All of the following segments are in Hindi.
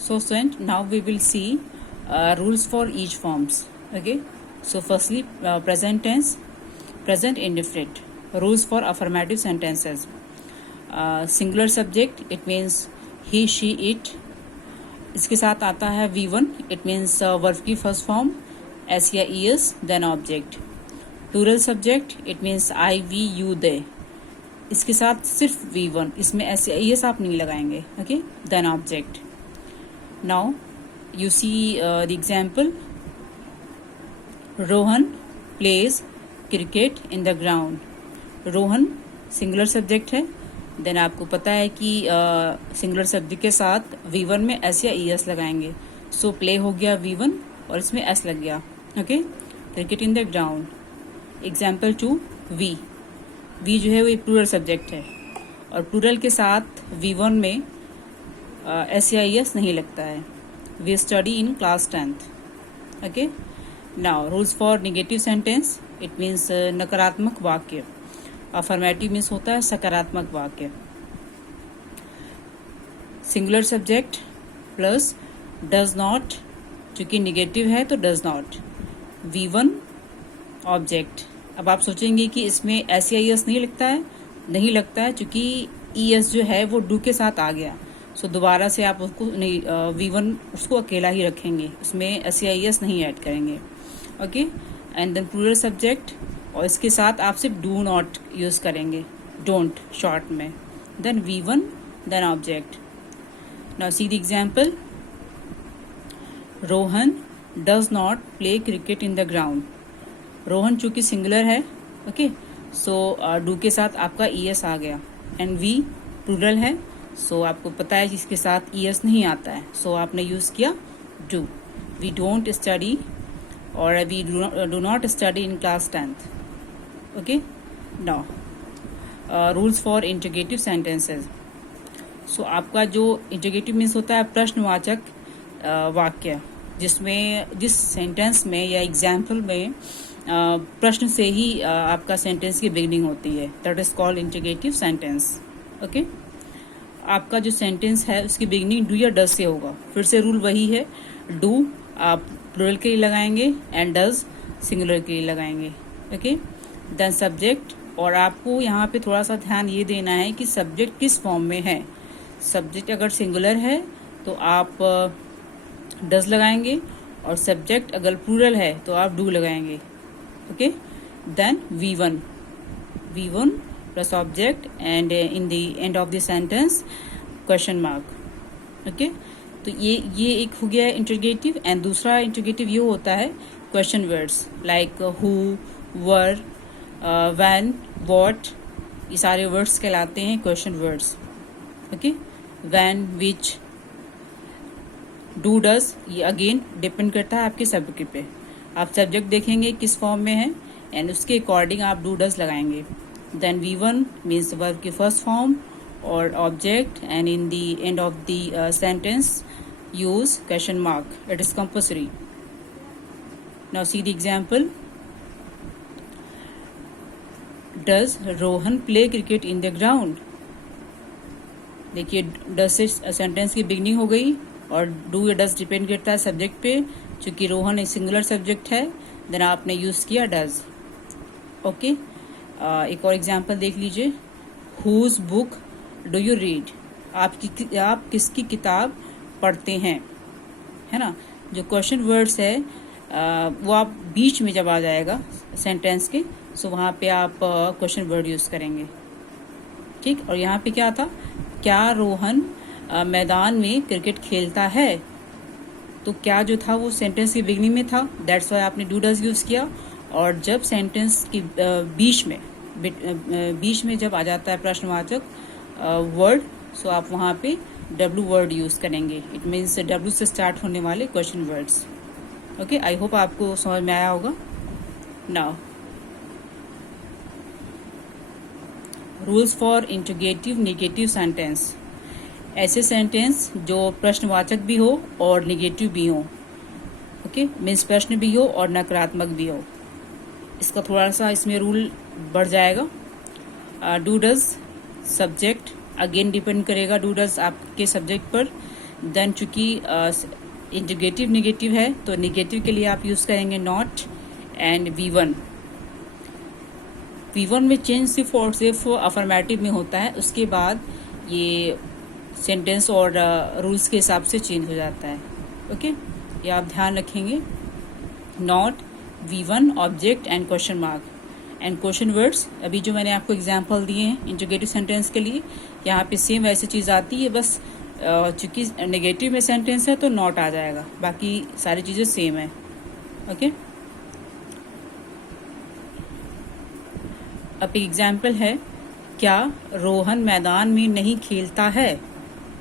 So student, now we will see rules for each forms. Okay. So firstly, present tense, present indefinite. Rules for affirmative sentences. Singular subject, it means he, she, it. इसके साथ आता है V1, it means वर्ब की फर्स्ट फॉर्म एस या ES, then object. Plural subject, it means I, we, you, they. इसके साथ सिर्फ V1, इसमें एस या ES आप नहीं लगाएंगे. Okay, then object. Now you see the example. Rohan plays cricket in the ground. Rohan singular subject है. देन आपको पता है कि सिंगुलर सब्जेक्ट के साथ V1 में एस या ES लगाएंगे. सो प्ले हो गया V1 और इसमें एस लग गया. Okay, cricket in the ground. Example 2, we. We जो है वो एक प्लूरल सब्जेक्ट है और प्लूरल के साथ V1 में एस या ES नहीं लगता है. We study in class 10th. Okay. Now rules for negative sentence, it means नकारात्मक वाक्य. अफर्मेटिव मीन्स होता है सकारात्मक वाक्य. Singular subject plus does not, चूंकि निगेटिव है तो डज नॉट. V1 object. अब आप सोचेंगे कि इसमें एस या ES नहीं लगता है. नहीं लगता है चूंकि ES जो है वो डू के साथ आ गया. सो दोबारा से आप उसको नहीं, V1 उसको अकेला ही रखेंगे, उसमें एस या ES नहीं ऐड करेंगे. Okay. And then plural subject और इसके साथ आप सिर्फ डू नॉट यूज करेंगे, डोंट शॉर्ट में. Then V1, then object. Now see the example. Rohan does not play cricket in the ground. Rohan चूंकि सिंगुलर है, ओके, सो डू के साथ आपका ES आ गया. एंड वी प्लूरल है, सो आपको पता है जिसके साथ ES नहीं आता है, सो आपने यूज किया डू. वी डोंट स्टडी और we do not study in class 10th. Okay. Now rules for integrative sentences. So आपका जो इंटीग्रेटिव मीन्स होता है प्रश्नवाचक वाक्य, जिसमें जिस सेंटेंस में या एग्जाम्पल में प्रश्न से ही आपका सेंटेंस की बिगनिंग होती है, that is called integrative sentence. Okay. आपका जो सेंटेंस है उसकी बिगनिंग डू या डज से होगा. फिर से रूल वही है, डू आप प्लूरल के लिए लगाएंगे एंड डज सिंगुलर के लिए लगाएंगे. ओके. देन सब्जेक्ट, और आपको यहाँ पे थोड़ा सा ध्यान ये देना है कि सब्जेक्ट किस फॉर्म में है. सब्जेक्ट अगर सिंगुलर है तो आप डज लगाएंगे और सब्जेक्ट अगर प्लूरल है तो आप डू लगाएंगे. Okay. Then V1 plus object and in the end of the sentence question mark. Okay. तो ये एक हो गया इंटीग्रेटिव. एंड दूसरा इंटीग्रेटिव ये होता है question words like who, were, when, what. ये सारे वर्ड्स कहलाते हैं question words. Okay. When, which, do, does, ये अगेन डिपेंड करता है आपके सब्जेक्ट पे. आप सब्जेक्ट देखेंगे किस फॉर्म में है एंड उसके अकॉर्डिंग आप डू डज लगाएंगे. देन V1 मीन्स वर्ब की फर्स्ट फॉर्म और object and in the end of the sentence use question mark. It is compulsory. Now see the example. Does Rohan play cricket in the ground. देखिए डज से सेंटेंस की बिगनिंग हो गई और डू या डज डिपेंड करता है सब्जेक्ट पे. चूंकि रोहन एक सिंगुलर सब्जेक्ट है, देन आपने यूज किया डज. ओके. एक और एग्जांपल देख लीजिए. Whose book do you read. आप किसकी किताब पढ़ते हैं, है ना. जो क्वेश्चन वर्ड्स है वो आप बीच में जब आ जाएगा सेंटेंस के, सो वहाँ पे आप क्वेश्चन वर्ड यूज करेंगे. ठीक. और यहाँ पे क्या था, क्या रोहन मैदान में क्रिकेट खेलता है. तो क्या जो था वो सेंटेंस की बिगनिंग में था, दैट्स वाई आपने डू डज यूज किया. और जब सेंटेंस की बीच में जब आ जाता है प्रश्नवाचक वर्ड, सो आप वहाँ पे W वर्ड यूज करेंगे. इट मीन्स W से स्टार्ट होने वाले question words. Okay. I hope आपको समझ में आया होगा. Now rules for integrative negative sentence. ऐसे सेंटेंस जो प्रश्नवाचक भी हो और निगेटिव भी हो. ओके. मीन्स प्रश्न भी हो और नकारात्मक भी हो. इसका थोड़ा सा इसमें रूल बढ़ जाएगा. Do does subject again depend करेगा डू डज आपके सब्जेक्ट पर. देन चूंकि इंटीग्रेटिव नेगेटिव है तो नेगेटिव के लिए आप यूज़ करेंगे नॉट एंड V1। V1 में चेंज सिर्फ और सिर्फ अफर्मेटिव में होता है, उसके बाद ये सेंटेंस और रूल्स के हिसाब से चेंज हो जाता है। ओके, ये आप ध्यान रखेंगे। Not, V1, object and question mark and question words. अभी जो मैंने आपको एग्जांपल दिए हैं इंटीग्रेटिव सेंटेंस के लिए, यहाँ पे सेम वैसी चीज़ आती है, बस चूंकि नेगेटिव में सेंटेंस है तो नॉट आ जाएगा, बाकी सारी चीज़ें सेम है। ओके, अब एग्जाम्पल है, क्या रोहन मैदान में नहीं खेलता है।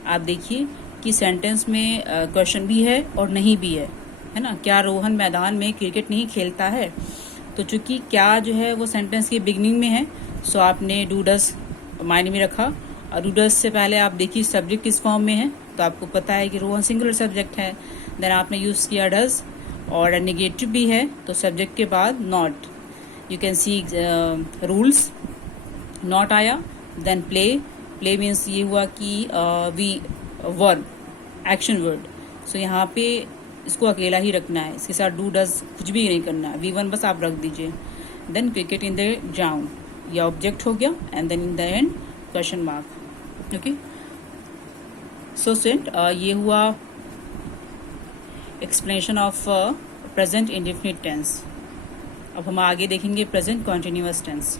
आप देखिए कि सेंटेंस में क्वेश्चन भी है और नहीं भी है ना। क्या रोहन मैदान में क्रिकेट नहीं खेलता है, तो चूंकि क्या जो है वो सेंटेंस की बिगनिंग में है, सो आपने डू डस मायने में रखा, और डू डस से पहले आप देखिए सब्जेक्ट किस फॉर्म में है, तो आपको पता है कि रोहन सिंगुलर सब्जेक्ट है। देन आपने यूज़ किया डस, और नेगेटिव भी है तो सब्जेक्ट के बाद not. You can see rules, not आया। देन प्ले मीन्स ये हुआ कि वर्ब, एक्शन वर्ड, सो यहाँ पे इसको अकेला ही रखना है, इसके साथ डू डज कुछ भी नहीं करना है, V1 बस आप रख दीजिए। Then cricket in the ground, यह ऑब्जेक्ट हो गया, and then in the end question mark. Okay, so student, ये हुआ explanation of present indefinite tense. अब हम आगे देखेंगे प्रेजेंट कॉन्टिन्यूअस टेंस।